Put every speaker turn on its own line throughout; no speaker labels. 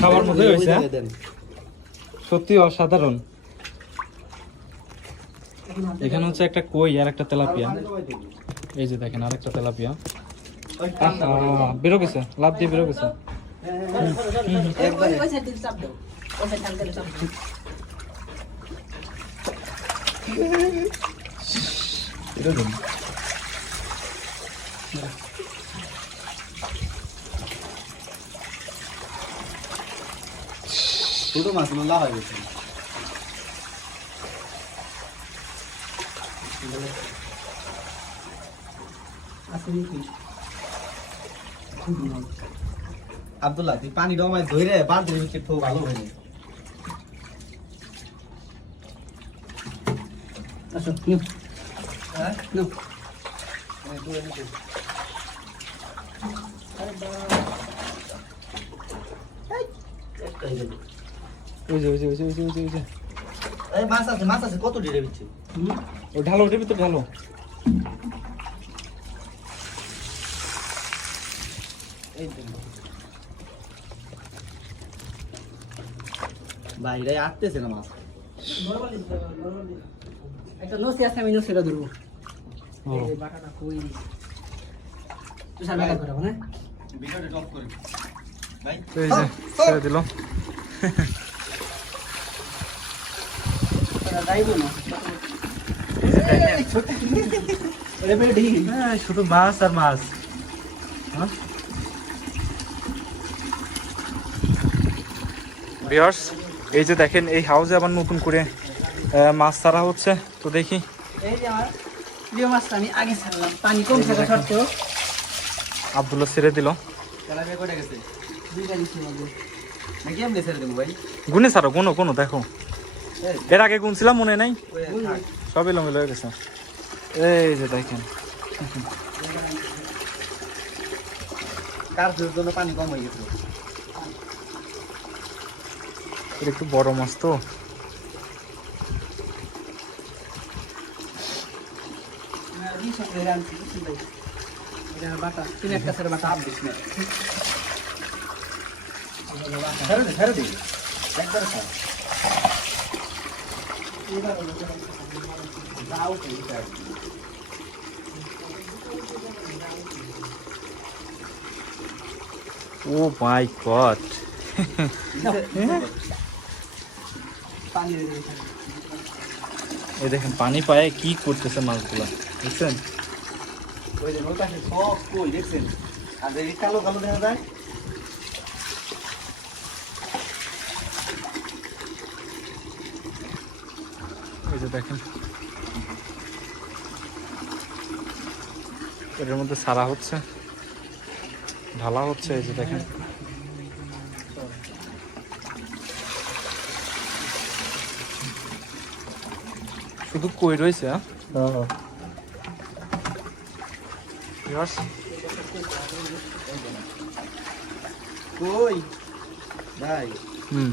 খাবার মধ্যে হয়েছে হ্যাঁ? সত্যি অসাধারণ। এখানে হচ্ছে একটা কই আর একটা তেলাপিয়া। এই যে দেখেন আরেকটা তেলাপিয়া। আহা, বেরো গেছে লাভ দিয়ে বেরো গেছে।
একবারে। ছোট মাছগুলো লাফাই গেছে আব্দুল্লাহ, তুই পানি জমায় ধরে বালতির ভিতরে ঠো ভালো হয়নি।
নিও।
হ্যাঁ দেবো।
ওই যে ওই যে ওই যে ওই যে ওই যে ওই যে।
এই মাছ আছে মাছ আছে কত ডিরে
হুম?
ও ঢালো ওটার ভিতরে ঢালো।
এই। বাইরে আসতেছে না মাছ।
একটা নসি আছে আমি নসিটা ধরবো। বাটাটা কই তুষার বাটা করাবো না?
ভিডিওটা ড্রপ করি। ভাই।
এই যে ছেড়ে দিল
তোরা যাইবো না
রেডি হ্যাঁ শুধু মাছ আর মাছ এই যে দেখেন এই হাউসে আবার নতুন করে মাছ ছাড়া হচ্ছে। তো দেখি। আব্দুল্লাহ ছেড়ে দিল।
এমনি ছেড়ে
গুনে কোনো কোনো দেখো। এর আগে গুনছিলাম মনে নাই?
ওই থাক।
সব হয়ে গেছে। এই যে দেখেন।
জন্য পানি কম হয়ে গেছে?
একটু বড় মাছ তো।
বাটা তিন একটা সের বাটা আপ দিস না
ছেড়ে দে ছেড়ে দে একবারে ছাড়। দাও তো, দাও।
ও মাই গড
পানি দিয়ে দিয়েছি
এই দেখেন পানি পায়ে কি করতেছে মাছগুলো বুঝছেন
ওই যে ওই পাশে সব কই দেখছেন আর এই কালো কালো দেখা যায়
এই যে দেখেন। এটার মধ্যে সারা হচ্ছে। ঢালা হচ্ছে এই যে দেখেন। শুধু কই রয়েছে হ্যাঁ?
কই? ভাই।
হুম।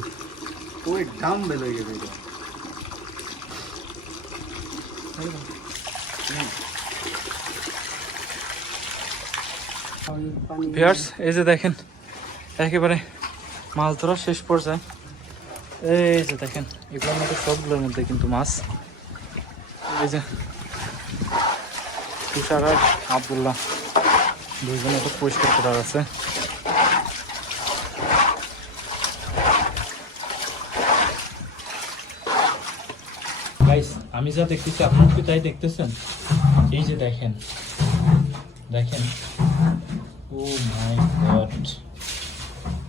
কই? দাম হয়ে গেছে।
ভিউয়ার্স, এই যে দেখেন, একেবারে মাছ ধরা শেষ পর্যায়ে। এই যে দেখেন, এগুলোর মধ্যে সবগুলোর মধ্যে কিন্তু মাছ। এই যে তুষার আর আবদুল্লাহ দুজনে তো পরিষ্কার করার আছে আমি যা দেখতেছি আপনার কি তাই দেখতেছেন? এই যে দেখেন। দেখেন। ও মাই গড